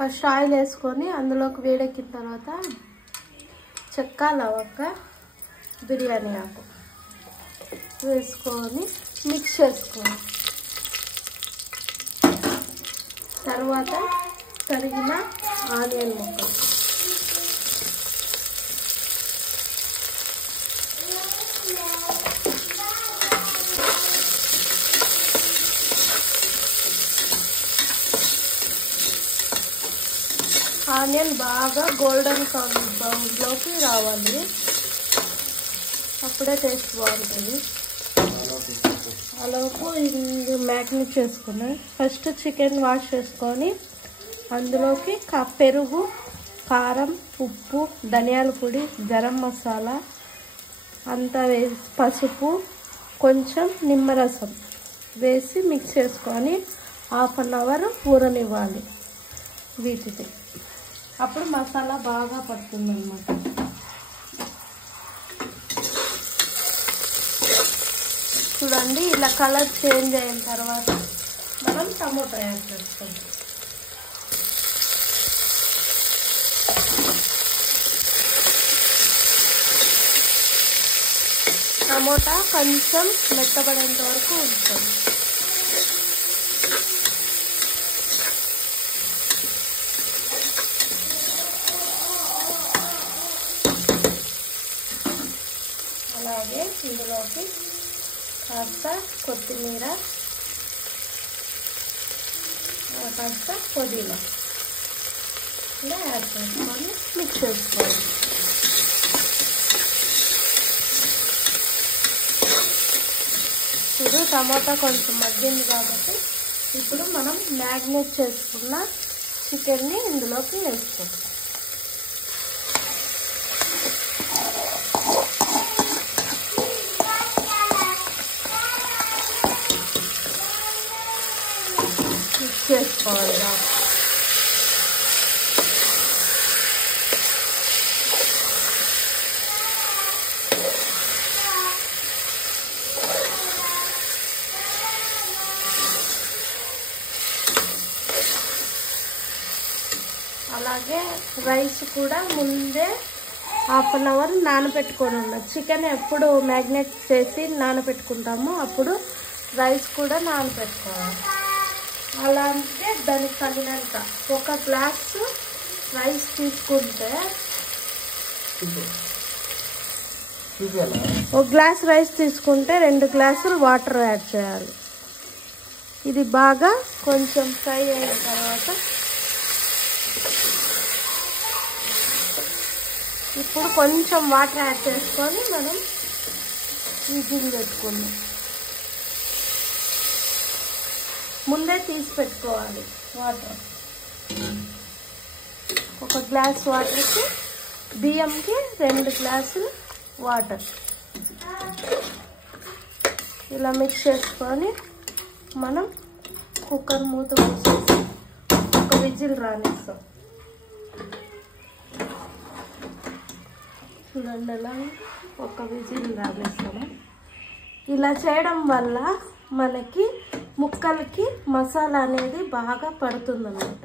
First oil వేసుకొని అందులోకి వేడెక్కిన తర్వాత చెక్క లవంగ బిర్యానీ ఆకు వేసుకొని మిక్స్ చేసుకోవాలి. తర్వాత తరిగిన ఆనియన్ ముక్కలు, ఆనియన్ బాగా గోల్డెన్ బ్రౌన్లోకి రావాలి, అప్పుడే టేస్ట్ బాగుంటుంది. అలాగే ఇది మ్యాగ్నేట్ చేసుకున్నాను. ఫస్ట్ చికెన్ వాష్ చేసుకొని అందులోకి పెరుగు, కారం, ఉప్పు, ధనియాల పొడి, గరం మసాలా అంతా వేసి పసుపు, కొంచెం నిమ్మరసం వేసి మిక్స్ చేసుకొని 1/2 అవర్ ఊరనివ్వాలి వీటిని. అప్పుడు మసాలా బాగా పడుతుంది అన్నమాట. చూడండి, ఇలా కలర్ చేంజ్ అయిన తర్వాత మనం టమోటా యాడ్ చేస్తాం. టమోటా కొంచెం మెత్తబడేంత వరకు ఉంచాలి. అలాగే ఇందులోకి కాస్త కొత్తిమీర, కాస్త పుదీనా ఇలా యాడ్ చేసుకొని మిక్స్ చేసుకోవాలి. ఇప్పుడు టమాటా కొంచెం మగ్గింది కాబట్టి ఇప్పుడు మనం మ్యాగ్నేట్ చేసుకున్న చికెన్ని ఇందులోకి వేసుకోవాలి. మిక్స్ చేసుకోవాలి. అలాగే రైస్ కూడా ముందే 1/2 అవర్ నానబెట్టుకొని ఉన్నాం. చికెన్ ఎప్పుడు మ్యాగ్నేట్ చేసి నానబెట్టుకుంటామో అప్పుడు రైస్ కూడా నానబెట్టుకోవాలి. అలా అంటే దానికి తగినంత 1 గ్లాసు రైస్ తీసుకుంటే 1 గ్లాస్ రైస్ తీసుకుంటే 2 గ్లాసులు వాటర్ యాడ్ చేయాలి. ఇది బాగా కొంచెం ఫ్రై అయిన తర్వాత ఇప్పుడు కొంచెం వాటర్ యాడ్ చేసుకొని మనం విజిల్ పెట్టుకుందాం. ముందే తీసి పెట్టుకోవాలి వాటర్. 1 గ్లాస్ వాటర్కి బియ్యంకి 2 గ్లాసులు వాటర్. ఇలా మిక్స్ చేసుకొని మనం కుక్కర్ మూత వేసేసి 1 విజిల్ రానిస్తాం. చూడండి, అలా 1 విజిల్ రానిస్తాము. ఇలా చేయడం వల్ల మనకి ముక్కలకి మసాలా అనేది బాగా పడుతుంది అన్నమాట.